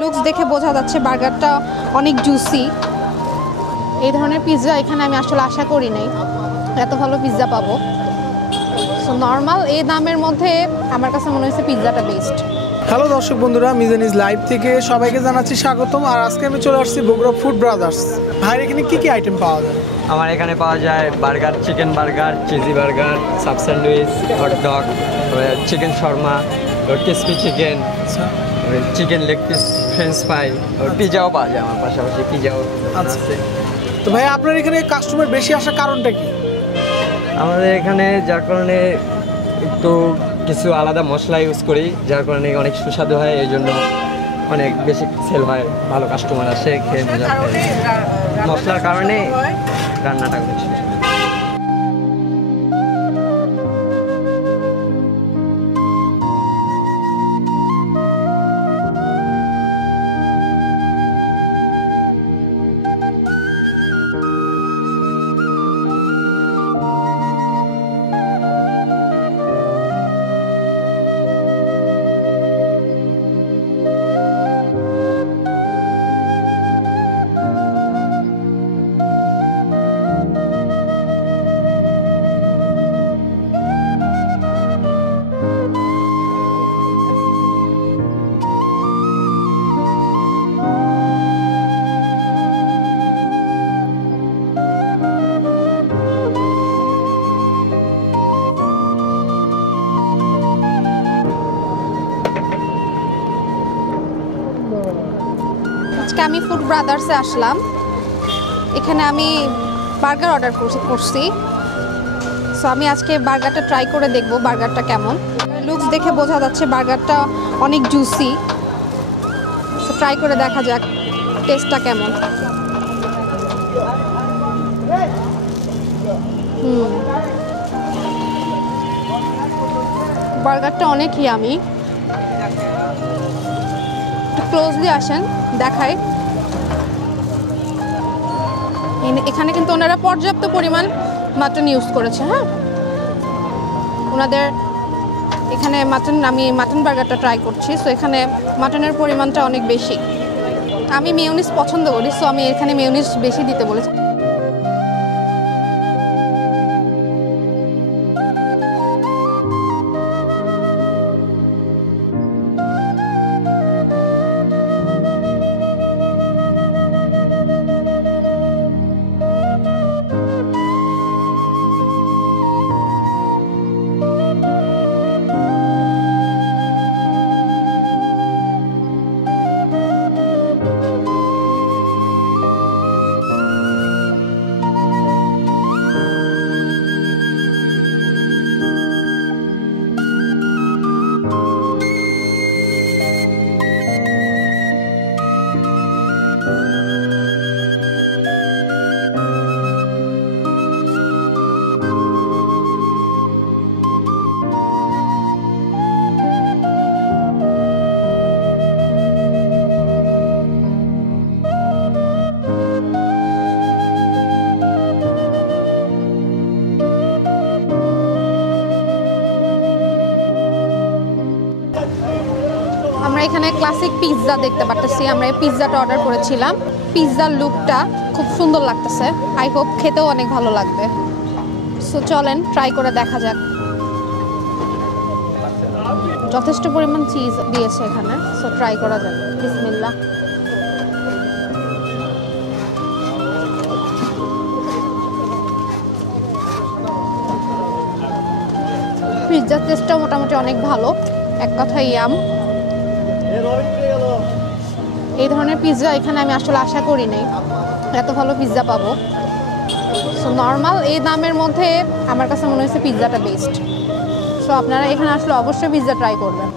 Looks দেখে বোঝা যাচ্ছে বার্গারটা অনেক জুসি। এই ধরনের পিৎজা এখানে আমি আসলে আশা করি নাই এত ভালো পিৎজা পাবো। সো নর্মাল এই দামের মধ্যে আমার কাছে মনে হয়েছে পিৎজাটা বেস্ট। হ্যালো দর্শক বন্ধুরা, মিজানিজ লাইভ থেকে সবাইকে জানাচ্ছি স্বাগতম। আর আজকে আমি চলে আসছি বগুড়া ফুড ব্রাদার্স। ভাইয়ের এখানে কি কি আইটেম পাওয়া যায়? আমার এখানে পাওয়া যায় burger, chicken burger, cheesy burger, sub sandwich, hot dog, chicken shawarma, crispy chicken, chicken leg piece, french fry, পিজাও পাওয়া যায় আমার পাশাপাশি পিজাও আছে। তো ভাই আপনার এখানে কাস্টমার বেশি আসার কারণটা কি? আমাদের এখানে যার কারণে একটু কিছু আলাদা মশলা ইউজ করি, যার কারণে অনেক সুস্বাদু হয়, এই জন্য অনেক বেশি সেল হয়, ভালো কাস্টমার আসে, খেয়ে মজা করে। মশলার কারণে রান্নাটা অনেক সুস্বাদু। আজকে আমি ফুড ব্রাদার্সে আসলাম। এখানে আমি বার্গার অর্ডার করছি। সো আমি আজকে বার্গারটা ট্রাই করে দেখব বার্গারটা কেমন। লুকস দেখে বোঝা যাচ্ছে বার্গারটা অনেক জুসি। সো ট্রাই করে দেখা যাক টেস্টটা কেমন। বার্গারটা অনেক ইয়ামি। ক্লোজলি আসেন দেখাই। এখানে কিন্তু ওনারা পর্যাপ্ত পরিমাণ মাটন ইউজ করেছে। হ্যাঁ, ওনাদের এখানে আমি মাটন বার্গারটা ট্রাই করছি। সো এখানে মাটনের পরিমাণটা অনেক বেশি। আমি মেয়োনিজ পছন্দ করি, সো আমি এখানে মেয়োনিজ বেশি দিতে বলেছি। আমরা এখানে ক্লাসিক পিৎজা দেখতে পাচ্ছি। আমরা এই পিৎজাটা অর্ডার করেছিলাম। পিৎজার লুকটা খুব সুন্দর লাগতেছে। আই হোপ খেতেও অনেক ভালো লাগবে। সো চলেন ট্রাই করে দেখা যাক। যথেষ্ট পরিমাণ চিজ দিয়েছে এখানে। সো ট্রাই করা যাক। বিসমিল্লাহ। পিৎজার টেস্টটা মোটামুটি অনেক ভালো, এক কথায় ইয়াম। এই ধরনের পিৎজা এখানে আমি আসলে আশা করি নাই এত ভালো পিৎজা পাবো। সো নর্মাল এই দামের মধ্যে আমার কাছে মনে হয়েছে পিৎজাটা বেস্ট। সো আপনারা এখানে আসলে অবশ্যই পিৎজা ট্রাই করবেন।